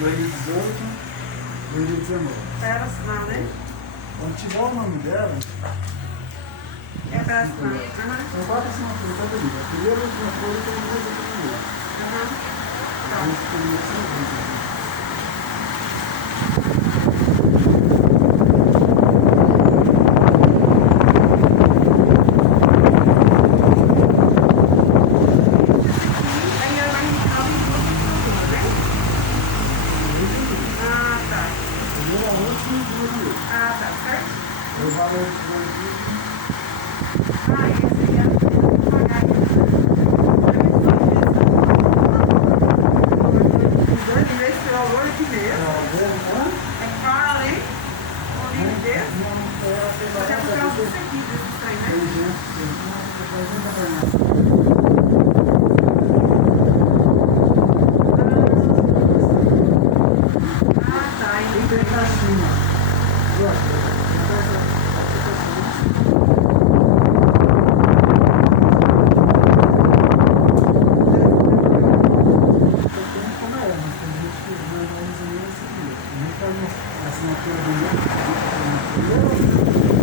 2018, 2019. Para assinar, né? Quando tiver o nome dela, É para assinar. são 4 assinaturas cada livro. A primeira e a última folha tem duas aqui no meio. Tá. Esse tem esse aqui. Assinatura do